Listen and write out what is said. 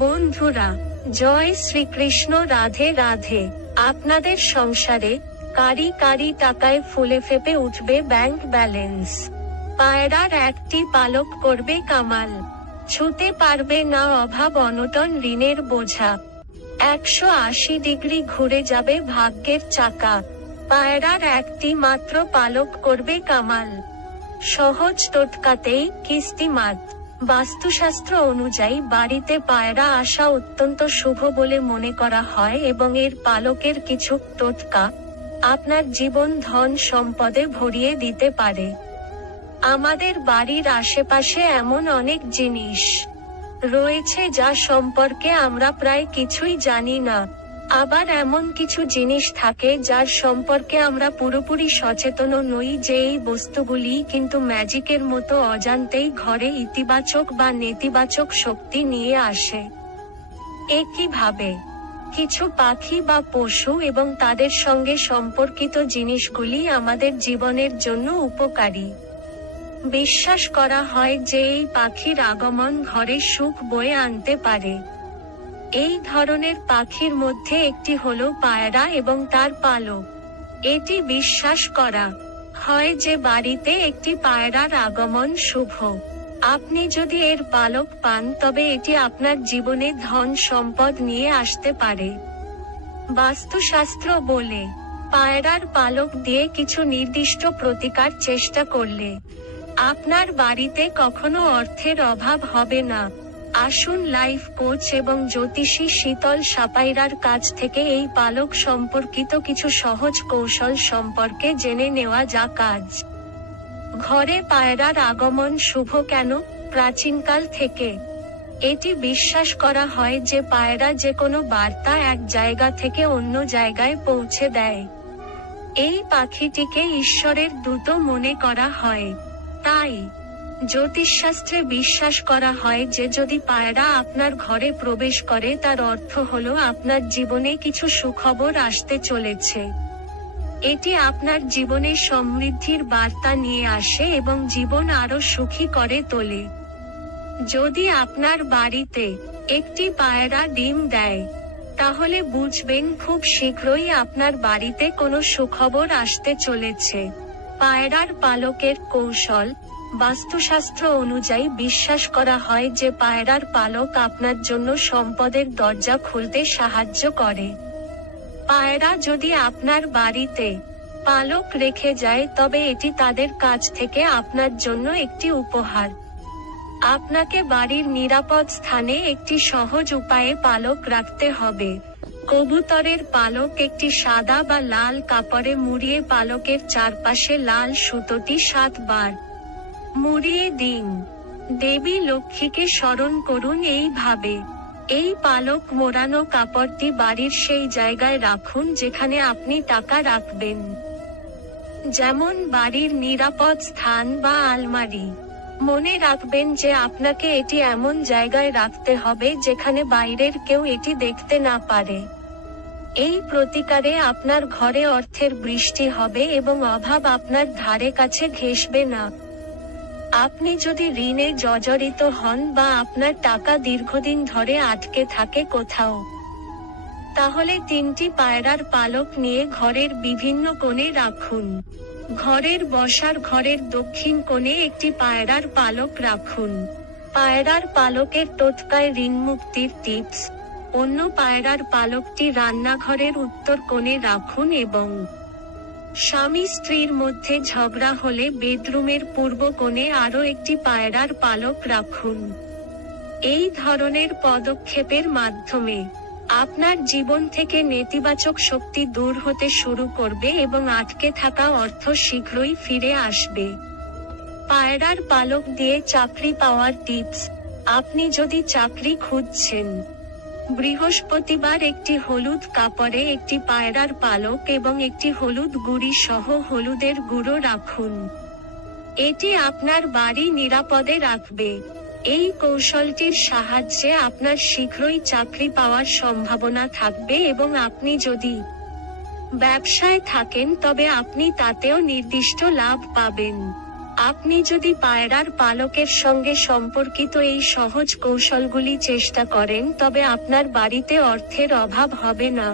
বন্ধুরা, জয় শ্রীকৃষ্ণ। রাধে রাধে। আপনাদের সংসারে কারি কারি টাকায় ফুলে ফেপে উঠবে ব্যাংক ব্যালেন্স। পায়রার একটি পালক করবে কামাল। ছুতে পারবে না অভাব অনটন ঋণের বোঝা। 180 ডিগ্রি ঘুরে যাবে ভাগ্যের চাকা। পায়রার একটি মাত্র পালক করবে কামাল। সহজ টোটকাতেই কিস্তিমাত। বাস্তুশাস্ত্র অনুযায়ী বাড়িতে পায়রা আসা অত্যন্ত শুভ বলে মনে করা হয় এবং এর পালকের কিছু টোটকা আপনার জীবন ধন সম্পদে ভরিয়ে দিতে পারে। আমাদের বাড়ির আশেপাশে এমন অনেক জিনিস রয়েছে যা সম্পর্কে আমরা প্রায় কিছুই জানি না। আবার এমন কিছু জিনিস থাকে যার সম্পর্কে আমরা পুরোপুরি সচেতনও নই যে এই বস্তুগুলি কিন্তু ম্যাজিকের মতো অজান্তেই ঘরে ইতিবাচক বা নেতিবাচক শক্তি নিয়ে আসে। একইভাবে কিছু পাখি বা পশু এবং তাদের সঙ্গে সম্পর্কিত জিনিসগুলি আমাদের জীবনের জন্য উপকারী। বিশ্বাস করা হয় যে এই পাখির আগমন ঘরে সুখ বয়ে আনতে পারে। এই ধরনের পাখির মধ্যে একটি হলো পায়রা এবং তার পালক। এটি বিশ্বাস করা হয় যে বাড়িতে একটি পায়রার আগমন শুভ। আপনি যদি এর পালক পান তবে এটি আপনার জীবনে ধন সম্পদ নিয়ে আসতে পারে। বাস্তুশাস্ত্র বলে, পায়রার পালক দিয়ে কিছু নির্দিষ্ট প্রতিকার চেষ্টা করলে আপনার বাড়িতে কখনো অর্থের অভাব হবে না। আসুন লাইফ কোচ এবং জ্যোতিষী শীতল সাপাইরার কাছ থেকে এই পালক সম্পর্কিত কিছু সহজ কৌশল সম্পর্কে জেনে নেওয়া যাক আজ। ঘরে পায়রার আগমন শুভ কেন? প্রাচীনকাল থেকে এটি বিশ্বাস করা হয় যে পায়রা যে কোনো বার্তা এক জায়গা থেকে অন্য জায়গায় পৌঁছে দেয়। এই পাখিটিকে ঈশ্বরের দূত মনে করা হয়। তাই জ্যোতিষশাস্ত্রে বিশ্বাস করা হয় যে যদি পায়রা আপনার ঘরে প্রবেশ করে তার অর্থ হলো আপনার জীবনে কিছু সুখবর আসতে চলেছে। এটি আপনার জীবনে সমৃদ্ধির বার্তা নিয়ে আসে এবং জীবন আরো সুখী করে তোলে। যদি আপনার বাড়িতে একটি পায়রা ডিম দেয় তাহলে বুঝবেন খুব শীঘ্রই আপনার বাড়িতে কোনো সুখবর আসতে চলেছে। পায়রার পালকের কৌশল। বাস্তুশাস্ত্র অনুযায়ী বিশ্বাস করা হয় যে পায়রার পালক আপনার জন্য সম্পদের দরজা খুলতে সাহায্য করে। পায়রা যদি আপনার বাড়িতে পালক রেখে যায় তবে এটি তাদের কাছ থেকে আপনার জন্য একটি উপহার। আপনাকে বাড়ির নিরাপদ স্থানে একটি সহজ উপায়ে পালক রাখতে হবে। কবুতরের পালক একটি সাদা বা লাল কাপড়ে মুড়িয়ে পালকের চারপাশে লাল সুতোটি 7 বার মুড়িয়ে দিন। দেবী লক্ষ্মীকে স্মরণ করুন এইভাবে। এই পালক মোড়ানো কাপড়টি বাড়ির সেই জায়গায় রাখুন যেখানে আপনি টাকা রাখবেন, যেমন বাড়ির নিরাপদ স্থান বা আলমারি। মনে রাখবেন যে আপনাকে এটি এমন জায়গায় রাখতে হবে যেখানে বাইরের কেউ এটি দেখতে না পারে। এই প্রতিকারে আপনার ঘরে অর্থের বৃষ্টি হবে এবং অভাব আপনার ধারে কাছে ঘেঁষবে না। আপনি যদি ঋণে জর্জরিত হন বা আপনার টাকা দীর্ঘদিন ধরে আটকে থাকে কোথাও, তাহলে 3টি পায়রার পালক নিয়ে ঘরের বিভিন্ন কোণে রাখুন। ঘরের বসার ঘরের দক্ষিণ কোণে একটি পায়রার পালক রাখুন। পায়রার পালকের টোটকায় ঋণমুক্তির টিপস। অন্য পায়রার পালকটি রান্নাঘরের উত্তর কোণে রাখুন এবং স্বামী স্ত্রীর মধ্যে ঝগড়া হলে বেডরুমের পূর্ব কোণে আরও একটি পায়রার পালক রাখুন। এই ধরনের পদক্ষেপের মাধ্যমে আপনার জীবন থেকে নেতিবাচক শক্তি দূর হতে শুরু করবে এবং আটকে থাকা অর্থ শীঘ্রই ফিরে আসবে। পায়রার পালক দিয়ে চাকরি পাওয়ার টিপস। আপনি যদি চাকরি খুঁজছেন, বৃহস্পতিবার একটি হলুদ কাপড়ে একটি পায়রার পালক এবং একটি হলুদ গুঁড়ি সহ হলুদের গুঁড়ো রাখুন। এটি আপনার বাড়ি নিরাপদে রাখবে। এই কৌশলটির সাহায্যে আপনার শীঘ্রই চাকরি পাওয়ার সম্ভাবনা থাকবে এবং আপনি যদি ব্যবসায় থাকেন তবে আপনি তাতেও নির্দিষ্ট লাভ পাবেন। আপনি যদি পায়রার পালকের সঙ্গে সম্পর্কিত এই সহজ কৌশলগুলি চেষ্টা করেন তবে আপনার বাড়িতে অর্থের অভাব হবে না।